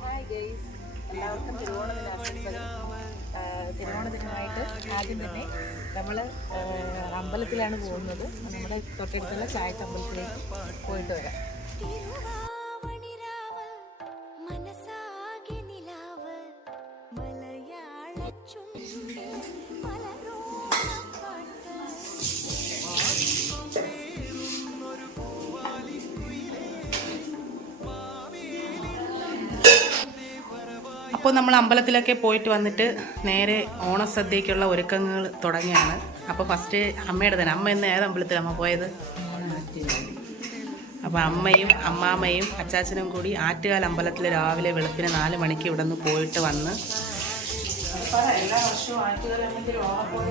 Hi guys, എല്ലാവർക്കും തിരുവോണദിനമായിട്ട് ആദ്യം തന്നെ നമ്മൾ അമ്പലത്തിലാണ് പോകുന്നത്. നമ്മുടെ തൊട്ടടുത്തുള്ള ചായത്തമ്പലത്തിലേക്ക് പോയിട്ട് വരാം. അപ്പോൾ നമ്മൾ അമ്പലത്തിലൊക്കെ പോയിട്ട് വന്നിട്ട് നേരെ ഓണസദ്യക്കുള്ള ഒരുക്കങ്ങൾ തുടങ്ങിയാണ്. അപ്പോൾ ഫസ്റ്റ് അമ്മയുടെ തന്നെ, അമ്മ ഇന്ന് ഏത് അമ്പലത്തിലാണ് അമ്മ പോയത്? അപ്പോൾ അമ്മയും അമ്മാമ്മയും അച്ചാച്ചനും കൂടി ആറ്റുകാൽ അമ്പലത്തിൽ രാവിലെ വെളുപ്പിന് 4 മണിക്ക് ഇവിടെ നിന്ന് പോയിട്ട് വന്ന് എല്ലാ വർഷവും ആറ്റുകാൽ അമ്പലത്തിൽ ഓണക്കോടി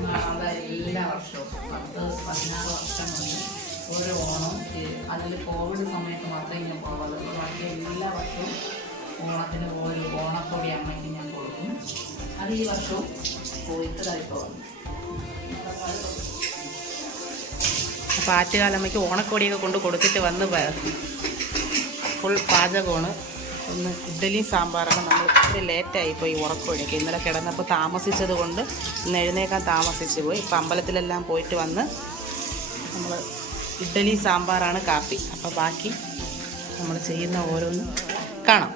എല്ലാ വർഷവും 10-16 വർഷം ഓരോ ഓണം. അതിൽ കോവിഡ് സമയത്ത് മാത്രമേ ഞാൻ പോകാറുള്ളൂ. ബാക്കി എല്ലാ വർഷവും ഓണത്തിന് ഒരു ഓണക്കോടി അമ്മയ്ക്ക് ഞാൻ കൊടുക്കും. അത് ഈ വർഷവും പോയിട്ടതായിപ്പോൾ വന്നു. അപ്പോൾ ആറ്റുകാലമ്മയ്ക്ക് ഓണക്കോടിയൊക്കെ കൊണ്ട് കൊടുത്തിട്ട് വന്ന് ഫുൾ പാചകമാണ്. ഒന്ന് ഇഡ്ഡലിയും സാമ്പാറാണ്. നമ്മൾ ഇത്തിരി ലേറ്റായിപ്പോയി ഉറക്കമൊഴിക്കുക. ഇന്നലെ കിടന്നപ്പോൾ താമസിച്ചത് കൊണ്ട് ഇന്ന് എഴുന്നേക്കാൻ താമസിച്ച് പോയി. ഇപ്പം അമ്പലത്തിലെല്ലാം പോയിട്ട് വന്ന് നമ്മൾ ഇഡ്ഡലി സാമ്പാറാണ് കാപ്പി. അപ്പോൾ ബാക്കി നമ്മൾ ചെയ്യുന്ന ഓരോന്നും കാണാം.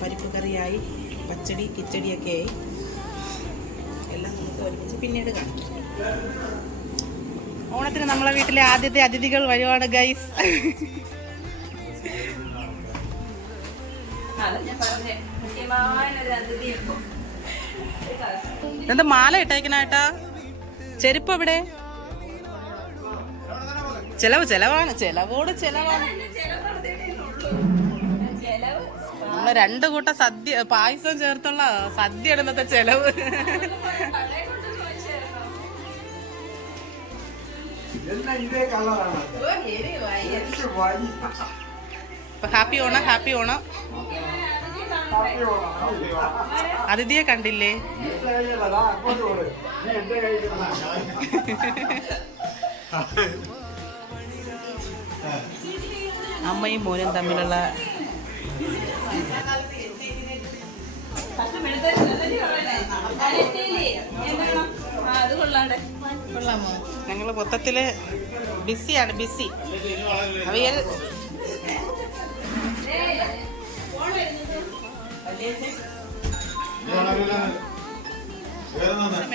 പരിപ്പ് കറിയായി, പച്ചടി കിച്ചടിയൊക്കെ ആയി. എല്ലാം നമുക്ക് ഒരുമിച്ച് പിന്നീട് കാണാം. ഓണത്തിന് നമ്മളെ വീട്ടിലെ ആദ്യത്തെ അതിഥികൾ വരുവാണ് ഗൈസ്. എന്താ മാല ഇട്ടേക്കണേട്ടാ? ചെരുപ്പ് എവിടെ? ചെലവാണ്, ചെലവോട് ചെലവാണ്. നമ്മള് 2 കൂട്ടം സദ്യ പായസം ചേർത്തുള്ള സദ്യ ഇടുന്നത്തെ ചെലവ്. Happy Onam, happy Onam. അതിഥിയെ കണ്ടില്ലേ? അമ്മയും മോനും തമ്മിലുള്ള ഞങ്ങള് മൊത്തത്തില് ബിസിയാണ്, ബിസി. അവിയൽ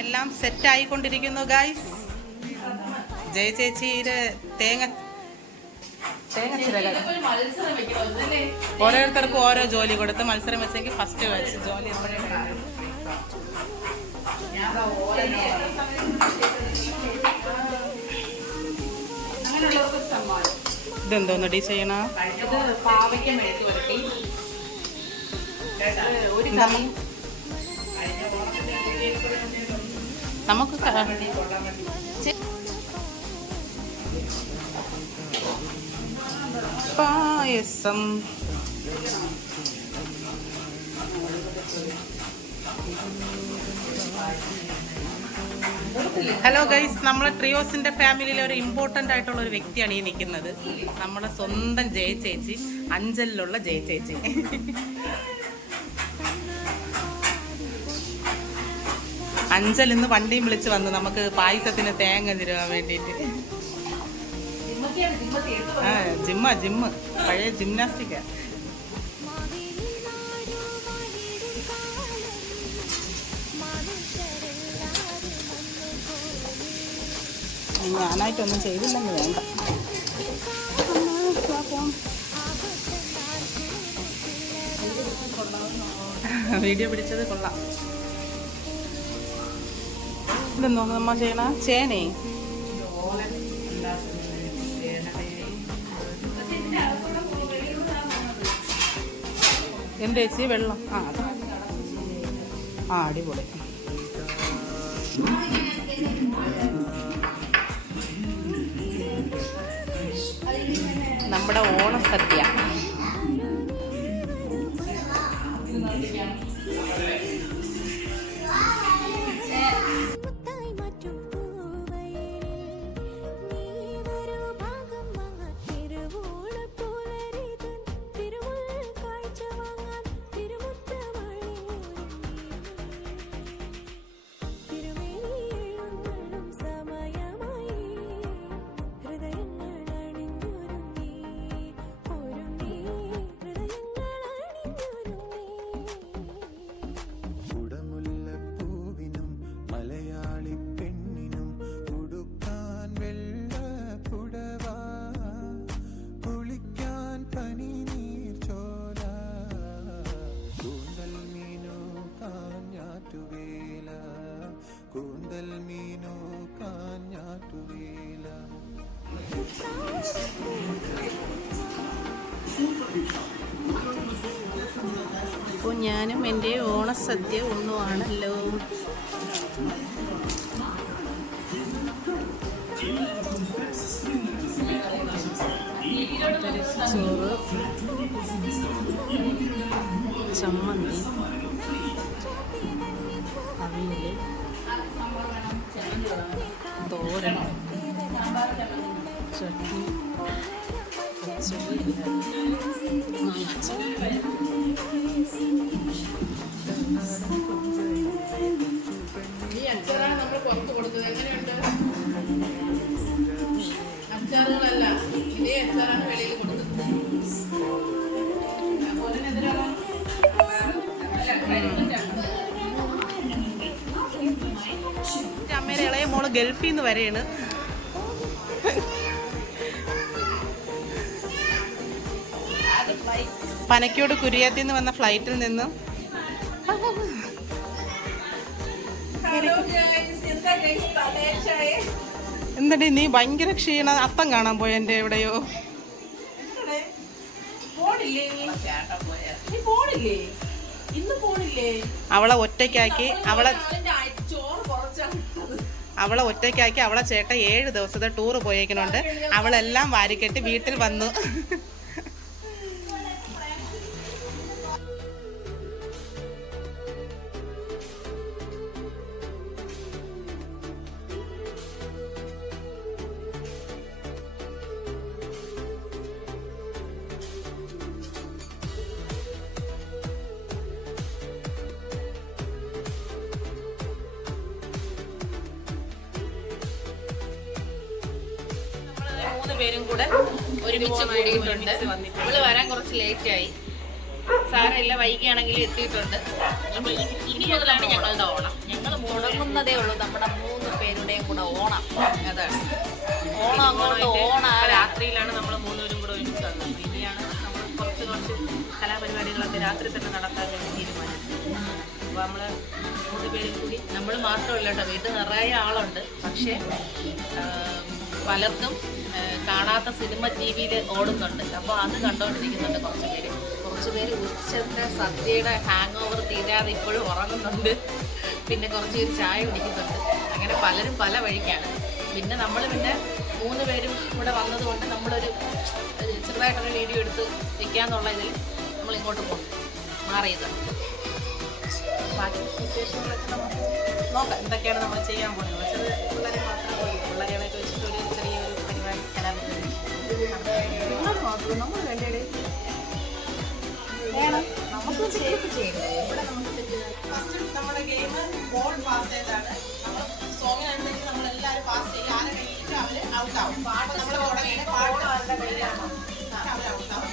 എല്ലാം സെറ്റ് ആയിക്കൊണ്ടിരിക്കുന്നു ഗൈസ്. ജയ ചേച്ചിയുടെ തേങ്ങ ചിരകൾ ഓരോരുത്തർക്കും ഓരോ ജോലി കൊടുത്ത് മത്സരം വെച്ചെങ്കിൽ ഫസ്റ്റ് വെച്ച് ജോലി ഇതെന്തോന്ന് ഡി ചെയ്യണ? പാവയ്ക്ക മെഴുക്ക് പുരട്ടി. നമുക്ക് പായസം. ഹലോ ഗൈസ്, നമ്മളെ ട്രിയോസിന്റെ ഫാമിലിയിലെ ഒരു ഇമ്പോർട്ടൻ്റ് ആയിട്ടുള്ള ഒരു വ്യക്തിയാണ് ഈ നിൽക്കുന്നത്. നമ്മുടെ സ്വന്തം ജയ ചേച്ചി, അഞ്ചലിലുള്ള ജയ ചേച്ചി. അഞ്ചൽ ഇന്ന് വണ്ടിയും വിളിച്ച് വന്നു നമുക്ക് പായസത്തിന് തേങ്ങ തിരുവാൻ വേണ്ടിയിട്ട്. ജിമ്മ് പഴയ ജിംനാസ്റ്റിക്കാ. ഞാനായിട്ടൊന്നും ചെയ്തില്ലെന്ന് വേണ്ട. വീഡിയോ പിടിച്ചത് കൊള്ളാം. ഇതെന്തോ നമ്മ ചെയ്യണ ചേനേ? എൻ്റെ ചേച്ചി വെള്ളം. അടിപൊളി. നമ്മുടെ ഓണസദ്യ. അപ്പോൾ ഞാനും എൻ്റെ ഓണസദ്യ ഉണ്ണുവാണല്ലോ. ചോറ്, ചമ്മന്തി, അവിയൽ, തോരൻ, ചട്നി, പച്ചടി, ഈ അച്ചാറാണ് നമ്മൾ പുറത്ത് കൊടുത്തത്. എങ്ങനെയുണ്ട്? അച്ചാറുകളല്ല, ഇതേ അച്ചാറാണ് വെളിയിൽ കൊടുത്തത്. അമ്മയുടെ ഇളയ മോള് ഗൾഫിൽ നിന്ന് വരെയാണ്. പനക്കോട് കുരിയാത്തിൽ നിന്ന് വന്ന ഫ്ലൈറ്റിൽ നിന്നും എന്തടി നീ ഭയങ്കര ക്ഷീണ. അത്തം കാണാൻ പോയ എൻ്റെ എവിടെയോ. അവളെ ഒറ്റയ്ക്കാക്കി അവളെ ചേട്ടൻ 7 ദിവസത്തെ ടൂറ് പോയേക്കുന്നുണ്ട്. അവളെല്ലാം വാരിക്കെട്ടി വീട്ടിൽ വന്നു. പേരും കൂടെ ഒരുമിച്ച് കൂടിയിട്ടുണ്ട്. നമ്മള് വരാൻ കുറച്ച് ലേറ്റായി. സാരമില്ല, വൈകിയാണെങ്കിലും എത്തിയിട്ടുണ്ട്. ഇനി മുതലാണ് ഞങ്ങളുടെ ഓണം. ഞങ്ങൾ മുടങ്ങുന്നതേ ഉള്ളൂ. നമ്മുടെ 3 പേരുടെയും കൂടെ ഓണം. അതാണ് ഓണം. അങ്ങോട്ട് ഓണം രാത്രിയിലാണ് നമ്മൾ 3 പേരും കൂടെ ഒരുമിച്ച് വന്നത്. ഇനിയാണ് നമ്മൾ കുറച്ച് കലാപരിപാടികളൊക്കെ രാത്രി തന്നെ നടത്താൻ വേണ്ടി തീരുമാനിച്ചത്. അപ്പോൾ നമ്മൾ 3 പേരും കൂടി, നമ്മൾ മാത്രമല്ല കേട്ടോ, വീട്ടിൽ നിറയെ ആളുണ്ട്. പക്ഷേ പലർക്കും കാണാത്ത സിനിമ ടി വിയിൽ ഓടുന്നുണ്ട്. അപ്പോൾ അത് കണ്ടുകൊണ്ടിരിക്കുന്നുണ്ട് കുറച്ച് പേര് ഉച്ചത്തെ സദ്യയുടെ ഹാങ് ഓവർ തീരാതെ ഇപ്പോഴും ഉറങ്ങുന്നുണ്ട്. പിന്നെ കുറച്ച് പേര് ചായ കുടിക്കുന്നുണ്ട്. അങ്ങനെ പലരും പല വഴിക്കാണ്. പിന്നെ നമ്മൾ 3 പേരും ഇവിടെ വന്നതുകൊണ്ട് നമ്മളൊരു ചെറുതായിട്ടൊരു വീഡിയോ എടുത്ത് വെക്കാന്നുള്ള ഇതിൽ നമ്മൾ ഇങ്ങോട്ട് പോകും, മാറിയത്. ബാക്കി വിശേഷങ്ങളൊക്കെ നമുക്ക് നോക്കാം എന്തൊക്കെയാണ് നമ്മൾ ചെയ്യാൻ പോകുന്നത്. പിള്ളേരെ മാത്രമേ പോയി പിള്ളേരെയൊക്കെ വെച്ചിട്ട് ഒരു ചെറിയൊരു പരിപാടി കലാപരിപാടി മാത്രം നമ്മൾ വേണ്ടേ വേണം. നമുക്ക് സേഫ് ചെയ്യണം. ഇവിടെ നമുക്ക് നമ്മുടെ ഗെയിം ബോൾ പാസ് ചെയ്താണ്. നമ്മൾ സോങ്ങിനനുസരിച്ച് നമ്മളെല്ലാവരും പാസ് ചെയ്യും. ആരെ കഴിഞ്ഞിട്ട് അവർ ഔട്ടാവും. പാട്ട് നമ്മൾ തുടങ്ങിയിട്ട് പാട്ട് അവരുടെ കയ്യിലാണ്, അവർ ഔട്ടാവും.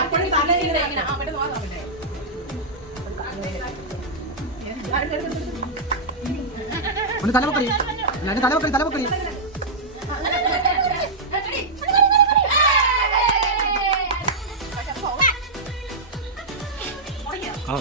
അപ്പോഴും തല ഇങ്ങനെ അവിടെ നോക്കാം പിന്നെ ഒന്ന് തലവക്കറി തലവക്കറി ആ